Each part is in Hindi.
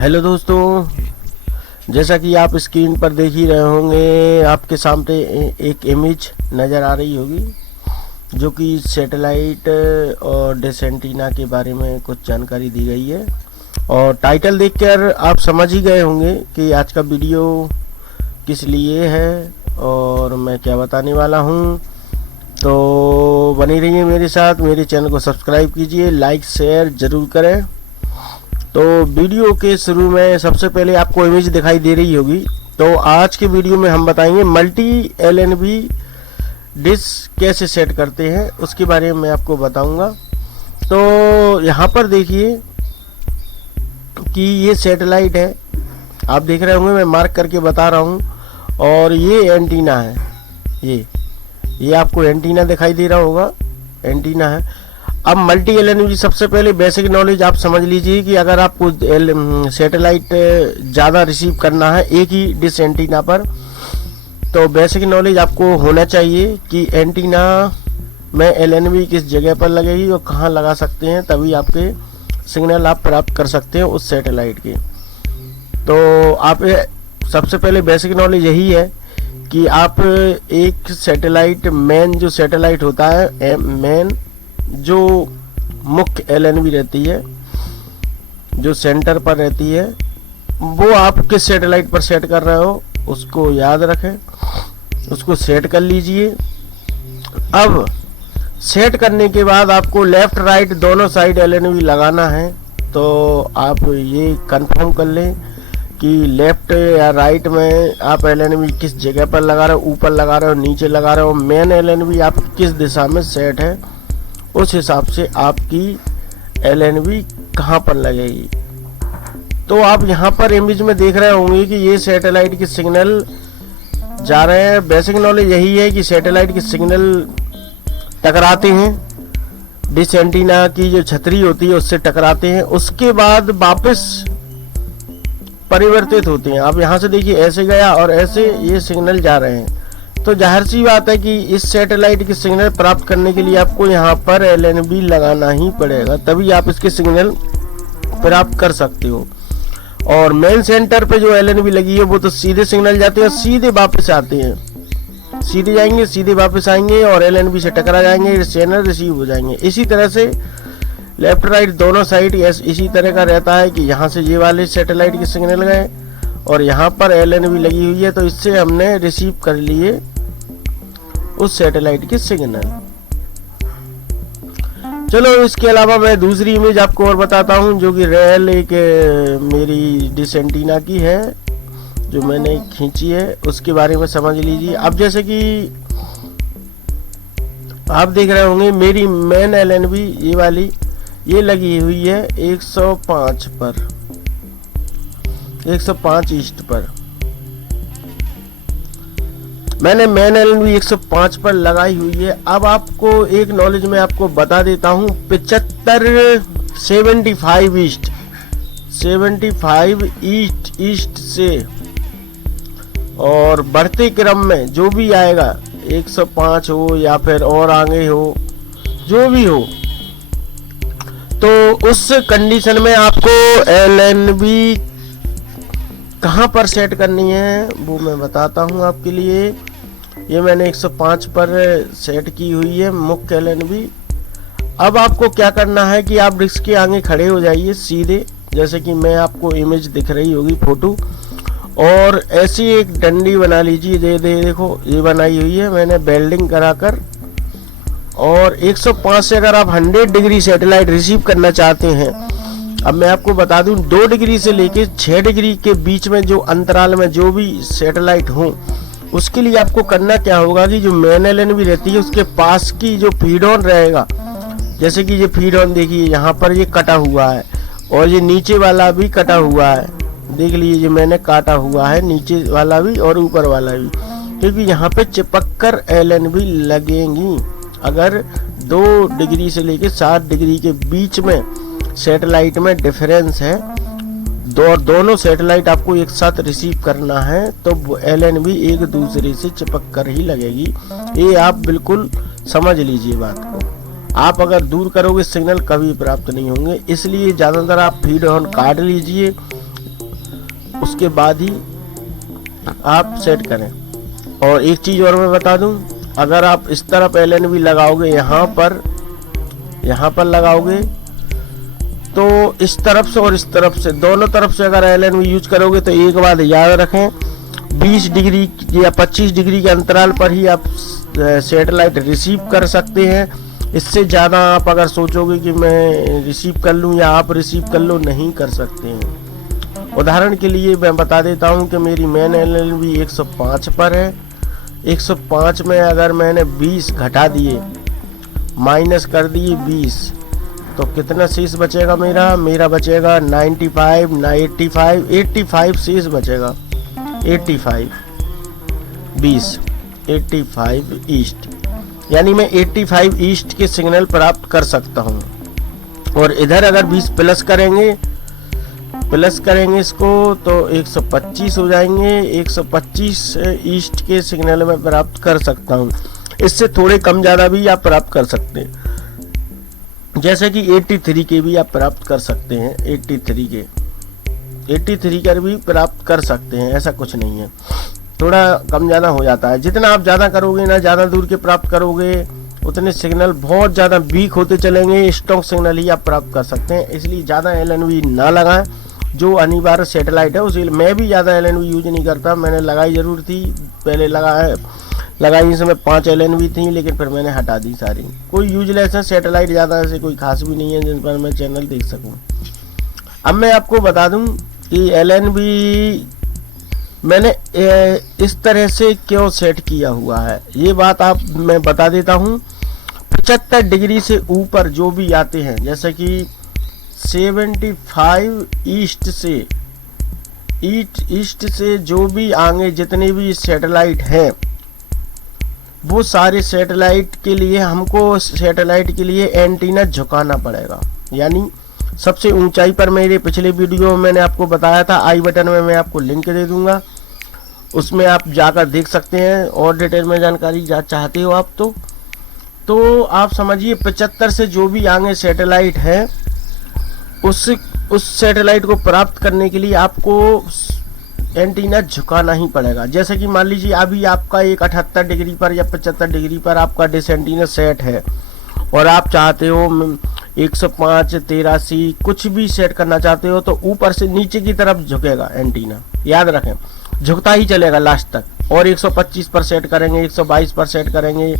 हेलो दोस्तों, जैसा कि आप स्क्रीन पर देख ही रहे होंगे, आपके सामने एक इमेज नज़र आ रही होगी जो कि सैटेलाइट और डिश एंटीना के बारे में कुछ जानकारी दी गई है। और टाइटल देखकर आप समझ ही गए होंगे कि आज का वीडियो किस लिए है और मैं क्या बताने वाला हूँ। तो बनी रहिए मेरे साथ, मेरे चैनल को सब्सक्राइब कीजिए, लाइक शेयर ज़रूर करें। तो वीडियो के शुरू में सबसे पहले आपको इमेज दिखाई दे रही होगी। तो आज के वीडियो में हम बताएंगे मल्टी एलएनबी डिश कैसे सेट करते हैं, उसके बारे में मैं आपको बताऊंगा। तो यहाँ पर देखिए कि ये सैटेलाइट है, आप देख रहे होंगे, मैं मार्क करके बता रहा हूँ। और ये एंटीना है, ये आपको एंटीना दिखाई दे रहा होगा, एंटीना है। अब मल्टी एलएनबी, सबसे पहले बेसिक नॉलेज आप समझ लीजिए कि अगर आपको सैटेलाइट ज़्यादा रिसीव करना है एक ही डिश एंटीना पर, तो बेसिक नॉलेज आपको होना चाहिए कि एंटीना में एलएनबी किस जगह पर लगेगी और कहाँ लगा सकते हैं, तभी आपके सिग्नल आप प्राप्त कर सकते हैं उस सैटेलाइट के। तो आप सबसे पहले बेसिक नॉलेज यही है कि आप एक सैटेलाइट, मेन जो सैटेलाइट होता है, मेन जो मुख्य एलएनबी रहती है, जो सेंटर पर रहती है, वो आप किस सैटेलाइट पर सेट कर रहे हो उसको याद रखें, उसको सेट कर लीजिए। अब सेट करने के बाद आपको लेफ्ट राइट दोनों साइड एलएनबी लगाना है। तो आप ये कंफर्म कर लें कि लेफ्ट या राइट में आप एलएनबी किस जगह पर लगा रहे हो, ऊपर लगा रहे हो, नीचे लगा रहे हो, मेन एलएनबी आप किस दिशा में सेट है, उस हिसाब से आपकी एलएनबी कहाँ पर लगेगी। तो आप यहाँ पर इमेज में देख रहे होंगे कि ये सैटेलाइट के सिग्नल जा रहे हैं। बेसिक नॉलेज यही है कि सैटेलाइट के सिग्नल टकराते हैं, डिश एंटीना की जो छतरी होती है उससे टकराते हैं, उसके बाद वापस परिवर्तित होते हैं। आप यहाँ से देखिए, ऐसे गया और ऐसे ये सिग्नल जा रहे हैं। तो जाहिर सी बात है कि इस सैटेलाइट के सिग्नल प्राप्त करने के लिए आपको यहाँ पर एलएनबी लगाना ही पड़ेगा, तभी आप इसके सिग्नल प्राप्त कर सकते हो। और मेन सेंटर पे जो एलएनबी लगी है वो तो सीधे सिग्नल जाते हैं, सीधे वापस आते हैं, सीधे जाएंगे, सीधे वापस आएंगे और एलएनबी से टकरा जाएंगे, चैनल रिसीव हो जाएंगे। इसी तरह से लेफ्ट राइट दोनों साइड इसी तरह का रहता है कि यहाँ से ये वाले सैटेलाइट के सिग्नल गए और यहाँ पर एलएनबी लगी हुई है, तो इससे हमने रिसीव कर लिए उस सैटेलाइट के सिग्नल। चलो, इसके अलावा मैं दूसरी इमेज आपको और बताता हूँ जो कि रियल एक मेरी डिश एंटीना की है, जो मैंने खींची है, उसके बारे में समझ लीजिए। अब जैसे कि आप देख रहे होंगे, मेरी मेन एलएनबी ये वाली ये लगी हुई है 105 पर, 105 ईस्ट पर। मैंने मेन एलएनबी 105 पर लगाई हुई है। अब आपको एक नॉलेज में आपको बता देता हूँ, 75 ईस्ट, 75 ईस्ट से और बढ़ते क्रम में जो भी आएगा, 105 हो या फिर और आगे हो, जो भी हो, तो उस कंडीशन में आपको एलएनबी कहाँ पर सेट करनी है वो मैं बताता हूँ आपके लिए। ये मैंने 105 पर सेट की हुई है मुख्य एलएनबी। अब आपको क्या करना है कि आप डिस्क के आगे खड़े हो जाइए सीधे, जैसे कि मैं आपको इमेज दिख रही होगी, फोटो, और ऐसी एक डंडी बना लीजिए। देखो ये बनाई हुई है मैंने वेल्डिंग कराकर। और 105 से अगर आप 100 डिग्री सैटेलाइट रिसीव करना चाहते हैं, अब मैं आपको बता दूं, 2 डिग्री से लेके 6 डिग्री के बीच में जो अंतराल में जो भी सैटेलाइट हो, उसके लिए आपको करना क्या होगा कि जो मेन एलएनबी रहती है उसके पास की जो फीड ऑन रहेगा, जैसे कि ये फीड ऑन देखिए यहाँ पर ये कटा हुआ है और ये नीचे वाला भी कटा हुआ है, देख लीजिए मैंने काटा हुआ है, नीचे वाला भी और ऊपर वाला भी, क्योंकि यहाँ पे चिपक कर एलएनबी लगेंगी। अगर 2 डिग्री से लेके 7 डिग्री के बीच में सैटेलाइट में डिफरेंस है, दोनों सैटेलाइट आपको एक साथ रिसीव करना है, तो एलएनबी एक दूसरे से चिपक कर ही लगेगी। ये आप बिल्कुल समझ लीजिए बात को। आप अगर दूर करोगे सिग्नल कभी प्राप्त नहीं होंगे, इसलिए ज़्यादातर आप फीड ऑन काट लीजिए, उसके बाद ही आप सेट करें। और एक चीज़ और मैं बता दूं, अगर आप इस तरफ LNB लगाओगे, यहाँ पर लगाओगे, तो इस तरफ से और इस तरफ से, दोनों तरफ से अगर LNB यूज करोगे तो एक बात याद रखें, 20 डिग्री या 25 डिग्री के अंतराल पर ही आप सैटेलाइट रिसीव कर सकते हैं। इससे ज़्यादा आप अगर सोचोगे कि मैं रिसीव कर लूँ या आप रिसीव कर लो, नहीं कर सकते हैं। उदाहरण के लिए मैं बता देता हूँ कि मेरी मेन LNB 105 पर है। 105 में अगर मैंने 20 घटा दिए, माइनस कर दिए 20, तो कितना शेष बचेगा मेरा बचेगा 95, 85 शेष बचेगा। 85 20 85 ईस्ट, यानी मैं 85 ईस्ट के सिग्नल प्राप्त कर सकता हूँ। और इधर अगर 20 प्लस करेंगे इसको, तो 125 हो जाएंगे। 125 ईस्ट के सिग्नल में प्राप्त कर सकता हूँ। इससे थोड़े कम ज़्यादा भी आप प्राप्त कर सकते हैं, जैसे कि 83 के भी आप प्राप्त कर सकते हैं। 83 कर भी प्राप्त कर सकते हैं, ऐसा कुछ नहीं है। थोड़ा कम ज़्यादा हो जाता है। जितना आप ज़्यादा करोगे ना, ज़्यादा दूर के प्राप्त करोगे, उतने सिग्नल बहुत ज़्यादा वीक होते चलेंगे। स्टॉक सिग्नल ही आप प्राप्त कर सकते हैं। इसलिए ज़्यादा LNB ना लगाएं। जो अनिवार्य सैटेलाइट है उसी, मैं भी ज़्यादा LNB यूज नहीं करता। मैंने लगाई ज़रूर थी, पहले लगाई इसमें 5 LNB थी, लेकिन फिर मैंने हटा दी सारी। कोई यूजलेस है सैटेलाइट, ज़्यादा ऐसे कोई खास भी नहीं है जिन पर मैं चैनल देख सकूं। अब मैं आपको बता दूं कि LNB मैंने इस तरह से क्यों सेट किया हुआ है, ये बात मैं बता देता हूं। 75 डिग्री से ऊपर जो भी आते हैं, जैसे कि 75 ईस्ट से जो भी आगे जितने भी सैटेलाइट हैं, वो सारे सैटेलाइट के लिए हमको एंटीना झुकाना पड़ेगा। यानी सबसे ऊंचाई पर, मेरे पिछले वीडियो में मैंने आपको बताया था, आई बटन में मैं आपको लिंक दे दूंगा, उसमें आप जाकर देख सकते हैं। और डिटेल में जानकारी चाहते हो आप तो आप समझिए 75 से जो भी आगे सैटेलाइट है, उस सैटेलाइट को प्राप्त करने के लिए आपको एंटीना झुकाना ही पड़ेगा। जैसे कि मान लीजिए अभी आपका एक 78 डिग्री पर या 75 डिग्री पर आपका डिश एंटीना सेट है, और आप चाहते हो 105, 83 कुछ भी सेट करना चाहते हो, तो ऊपर से नीचे की तरफ झुकेगा एंटीना। याद रखें, झुकता ही चलेगा लास्ट तक। और 125 पर सेट करेंगे, 122 पर सेट करेंगे,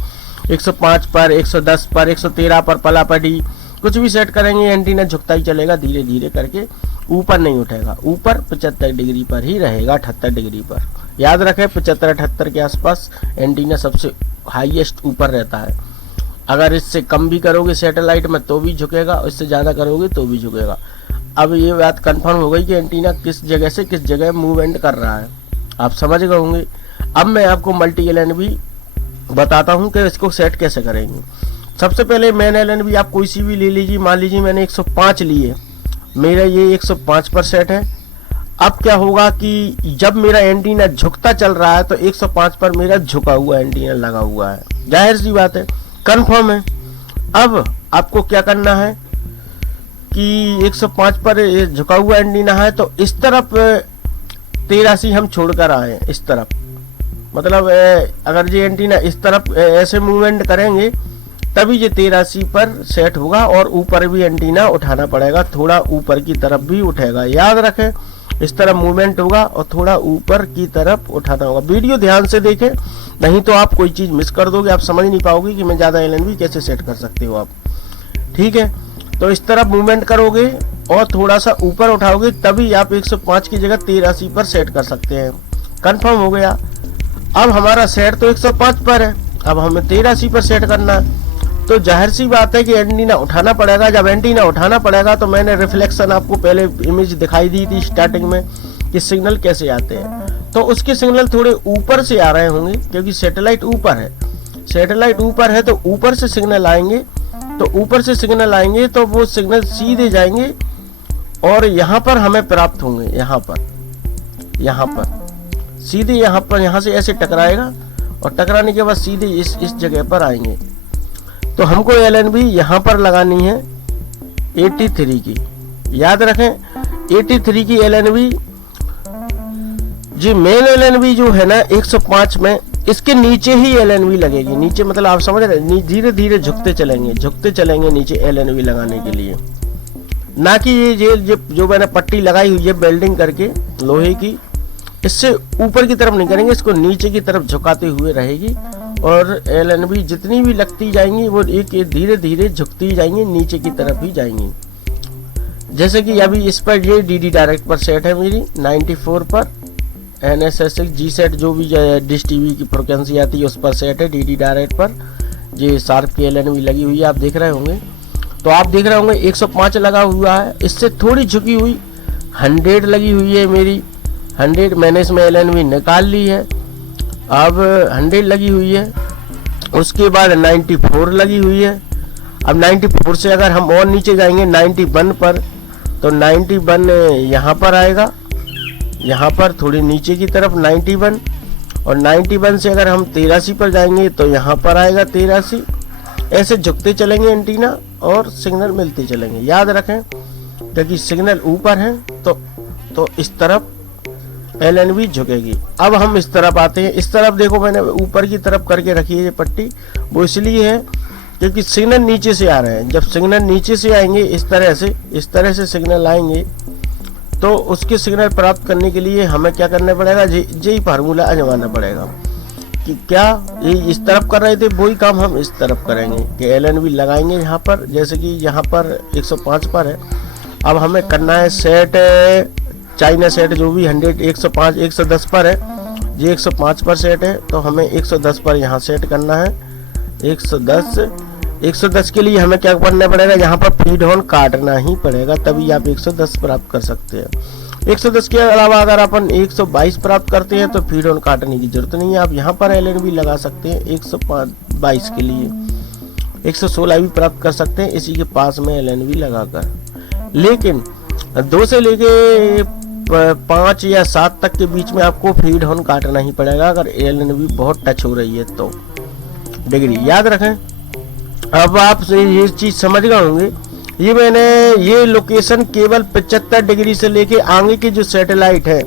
105 पर, 110 पर, 113 पर पलापड़ी कुछ भी सेट करेंगे, एंटीना झुकता ही चलेगा, धीरे धीरे करके ऊपर नहीं उठेगा। ऊपर 75 डिग्री पर ही रहेगा, 78 डिग्री पर। याद रखें 75-78 के आसपास एंटीना सबसे हाईएस्ट ऊपर रहता है। अगर इससे कम भी करोगे सैटेलाइट में तो भी झुकेगा, इससे ज़्यादा करोगे तो भी झुकेगा। अब ये बात कंफर्म हो गई कि एंटीना किस जगह से किस जगह मूवमेंट कर रहा है, आप समझ गए होंगे। अब मैं आपको मल्टी LNB बताता हूँ कि इसको सेट कैसे करेंगे। सबसे पहले मेन LNB आप कोई सी भी ले लीजिए। मान लीजिए मैंने 105 लिए, मेरा ये 105 पर सेट है। अब क्या होगा कि जब मेरा एंटीना झुकता चल रहा है, तो 105 पर मेरा झुका हुआ एंटीना लगा हुआ है, जाहिर सी बात है, कंफर्म है। अब आपको क्या करना है कि 105 पर झुका हुआ एंटीना है, तो इस तरफ 83 हम छोड़कर आए, इस तरफ, मतलब अगर ये एंटीना इस तरफ ऐसे मूवमेंट करेंगे तभी ये 83 पर सेट होगा। और ऊपर भी एंटीना उठाना पड़ेगा, थोड़ा ऊपर की तरफ भी उठेगा। याद रखें, इस तरफ मूवमेंट होगा और थोड़ा ऊपर की तरफ उठाना होगा। वीडियो ध्यान से देखें, नहीं तो आप कोई चीज़ मिस कर दोगे, आप समझ नहीं पाओगे कि मैं ज़्यादा LNB कैसे सेट कर सकते हो आप। ठीक है, तो इस तरफ मूवमेंट करोगे और थोड़ा सा ऊपर उठाओगे, तभी आप 105 की जगह 83 पर सेट कर सकते हैं। कंफर्म हो गया। अब हमारा सेट तो 105 पर है, अब हमें 83 पर सेट करना है, तो जाहिर सी बात है कि एंटीना उठाना पड़ेगा। जब एंटीना उठाना पड़ेगा, तो मैंने रिफ्लेक्शन आपको पहले इमेज दिखाई दी थी स्टार्टिंग में कि सिग्नल कैसे आते हैं। तो उसके सिग्नल थोड़े ऊपर से आ रहे होंगे, क्योंकि सैटेलाइट ऊपर है। सैटेलाइट ऊपर है तो ऊपर से सिग्नल आएंगे, तो वो सिग्नल सीधे जाएंगे और यहाँ पर हमें प्राप्त होंगे। यहाँ पर सीधे यहाँ से ऐसे टकराएगा, और टकराने के बाद सीधे इस जगह पर आएंगे। तो हमको LNB यहाँ पर लगानी है 83 की। याद रखें 83 की LNB जी मेन एलएनबी जो है ना 105 में, इसके नीचे ही एलएनबी लगेगी। नीचे मतलब आप समझ रहे हैं, धीरे धीरे झुकते चलेंगे नीचे एलएनबी लगाने के लिए। ना कि ये जो मैंने पट्टी लगाई हुई है वेल्डिंग करके लोहे की, इससे ऊपर की तरफ नहीं करेंगे, इसको नीचे की तरफ झुकाते हुए रहेगी। और एलएनबी जितनी भी लगती जाएंगी वो एक धीरे धीरे झुकती जाएंगी, नीचे की तरफ ही जाएंगी। जैसे कि अभी इस पर ये डीडी डायरेक्ट पर सेट है मेरी 94 पर, NSS जी सेट जो भी डिश टीवी की फ्रिक्वेंसी आती है उस पर सेट है डीडी डायरेक्ट पर। ये शार्प की एलएनबी लगी हुई है, आप देख रहे होंगे। तो आप देख रहे होंगे 105 लगा हुआ है, इससे थोड़ी झुकी हुई 100 लगी हुई है मेरी। 100 मैंने इसमें एलएनबी निकाल ली है, अब 100 लगी हुई है। उसके बाद 94 लगी हुई है। अब 94 से अगर हम और नीचे जाएंगे 91 पर, तो 91 यहाँ पर आएगा, यहाँ पर थोड़ी नीचे की तरफ 91। और 91 से अगर हम 83 पर जाएंगे तो यहाँ पर आएगा 83। ऐसे झुकते चलेंगे एंटीना और सिग्नल मिलते चलेंगे। याद रखें क्योंकि सिग्नल ऊपर है तो इस तरफ एलएनबी झुकेगी। अब हम इस तरफ आते हैं। इस तरफ देखो मैंने ऊपर की तरफ करके रखी है ये पट्टी, वो इसलिए है क्योंकि सिग्नल नीचे से आ रहे हैं। जब सिग्नल नीचे से आएंगे इस तरह से सिग्नल आएंगे, तो उसके सिग्नल प्राप्त करने के लिए हमें क्या करना पड़ेगा, यही फार्मूला आजमाना पड़ेगा कि क्या ये इस तरफ कर रहे थे वही काम हम इस तरफ करेंगे कि एलएनबी लगाएंगे यहाँ पर। जैसे कि यहाँ पर 105 पर है, अब हमें करना है सेट चाइना सेट जो भी 100 105 110 पर है, ये 105 पर सेट है तो हमें 110 पर यहाँ सेट करना है। 110 के लिए हमें क्या करना पड़ेगा, यहाँ पर फीड हॉर्न काटना ही पड़ेगा, तभी आप 110 प्राप्त कर सकते हैं। 110 के अलावा अगर अपन 122 प्राप्त करते हैं तो फीड हॉर्न काटने की जरूरत नहीं है। आप यहाँ पर एलएनबी लगा सकते हैं 122 के लिए। 116 भी प्राप्त कर सकते हैं इसी के पास में एलएनबी लगाकर। लेकिन 2 से लेके 5 या 7 तक के बीच में आपको फीड हॉर्न काटना ही पड़ेगा अगर एलएनबी बहुत टच हो रही है तो डिग्री। याद रखें। अब आप ये चीज समझ गए होंगे। ये लोकेशन केवल 75 डिग्री से लेके आगे की जो सैटेलाइट है,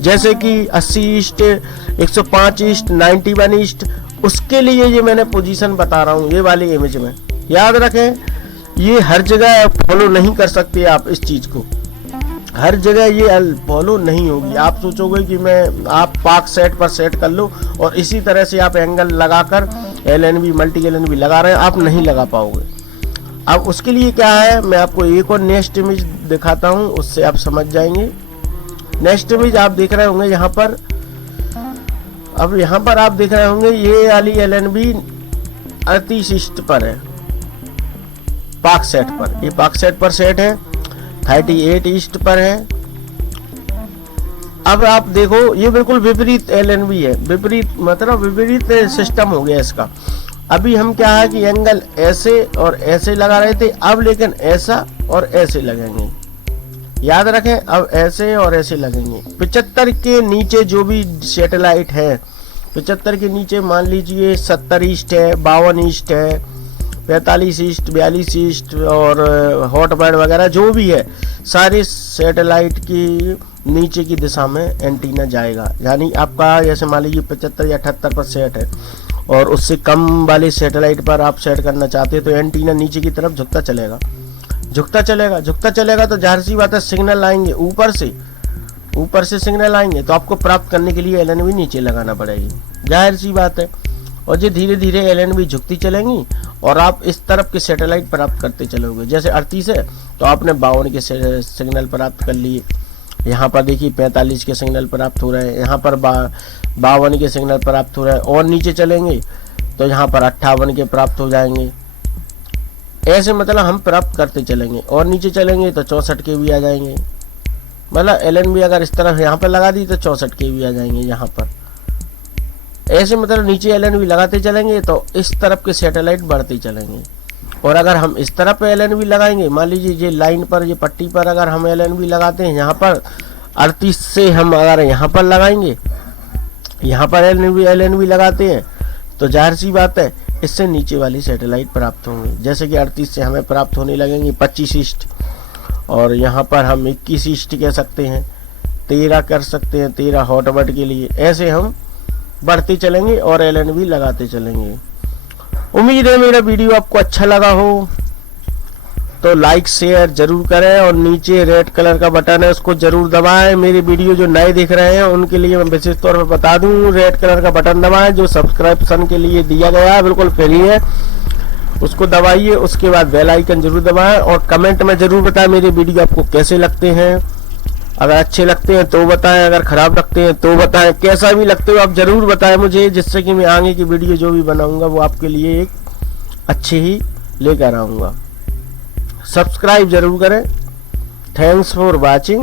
जैसे कि 80 ईस्ट, 105 ईस्ट, 91 ईस्ट, उसके लिए ये मैंने पोजीशन बता रहा हूँ ये वाली इमेज में। याद रखें ये हर जगह फॉलो नहीं कर सकते आप इस चीज को, हर जगह ये फॉलो नहीं होगी। आप सोचोगे कि आप पाक सेट पर सेट कर लो और इसी तरह से आप एंगल लगाकर एलएनबी मल्टी एलएनबी लगा रहे हैं, आप नहीं लगा पाओगे। अब उसके लिए क्या है, मैं आपको एक और नेक्स्ट इमेज दिखाता हूं, उससे आप समझ जाएंगे। नेक्स्ट इमेज आप देख रहे होंगे यहाँ पर। अब यहाँ पर आप देख रहे होंगे ये वाली एलएनबी 38 ईस्ट पर है, पाक सेट पर। ये पाक सेट पर सेट है, 38 ईस्ट पर है। अब आप देखो ये बिल्कुल विपरीत एलएनबी है, विपरीत मतलब विपरीत सिस्टम हो गया इसका। अभी हम क्या है कि एंगल ऐसे और ऐसे लगा रहे थे, अब लेकिन ऐसा और ऐसे लगेंगे। याद रखें अब ऐसे और ऐसे लगेंगे। 75 के नीचे जो भी सैटेलाइट है, 75 के नीचे मान लीजिए 70 ईस्ट है, 52 ईस्ट है, 45 ईस्ट, 42 ईस्ट और हॉट बैंड वगैरह जो भी है, सारे सैटेलाइट की नीचे की दिशा में एंटीना जाएगा। यानी आपका जैसे मान लीजिए 75 या 78 पर सेट है और उससे कम वाले सैटेलाइट पर आप सेट करना चाहते हैं तो एंटीना नीचे की तरफ झुकता चलेगा तो जाहिर सी बात है सिग्नल आएंगे ऊपर से सिग्नल आएंगे, तो आपको प्राप्त करने के लिए एलएनबी नीचे लगाना पड़ेगी, जाहिर सी बात है। और ये धीरे धीरे एलएनबी झुकती चलेंगी और आप इस तरफ के सैटेलाइट प्राप्त करते चलोगे। जैसे 38 है तो आपने 52 के सिग्नल प्राप्त कर लिए। यहाँ पर देखिए 45 के सिग्नल प्राप्त हो रहे हैं, यहाँ पर 52 के सिग्नल प्राप्त हो रहे हैं। और नीचे चलेंगे तो यहाँ पर 58 के प्राप्त हो जाएंगे। ऐसे मतलब हम प्राप्त करते चलेंगे। और नीचे चलेंगे तो 64 के भी आ जाएंगे। मतलब एलएनबी अगर इस तरफ यहाँ पर लगा दी तो 64 के भी आ जाएंगे यहाँ पर। ऐसे मतलब नीचे एलएनबी लगाते चलेंगे तो इस तरफ के सैटेलाइट बढ़ते चलेंगे। और अगर हम इस तरफ एलएनबी लगाएंगे, मान लीजिए ये लाइन पर, ये पट्टी पर अगर हम एलएनबी लगाते हैं, यहाँ पर 38 से हम अगर यहाँ पर लगाएंगे, यहाँ पर एलएनबी लगाते हैं तो जाहिर सी बात है इससे नीचे वाली सैटेलाइट प्राप्त होंगे। जैसे कि 38 से हमें प्राप्त होने लगेंगे 25 ईस्ट और यहाँ पर हम 21 ईस्ट कह सकते हैं। 13 कर सकते हैं, 13 हॉटबट के लिए। ऐसे हम बढ़ते चलेंगे और LNB लगाते चलेंगे। उम्मीद है मेरा वीडियो आपको अच्छा लगा हो, तो लाइक शेयर जरूर करें और नीचे रेड कलर का बटन है उसको जरूर दबाएं। मेरे वीडियो जो नए दिख रहे हैं उनके लिए मैं विशेष तौर पर बता दूं, रेड कलर का बटन दबाएं जो सब्सक्रिप्शन के लिए दिया गया है, बिल्कुल फ्री है, उसको दबाइए। उसके बाद बेल आइकन जरूर दबाएं और कमेंट में जरूर बताएं मेरे वीडियो आपको कैसे लगते हैं। अगर अच्छे लगते हैं तो बताएं, अगर खराब लगते हैं तो बताएं, कैसा भी लगते हो आप जरूर बताएं मुझे, जिससे कि मैं आगे की वीडियो जो भी बनाऊंगा वो आपके लिए एक अच्छी ही लेकर आऊंगा। सब्सक्राइब जरूर करें। Thanks for watching.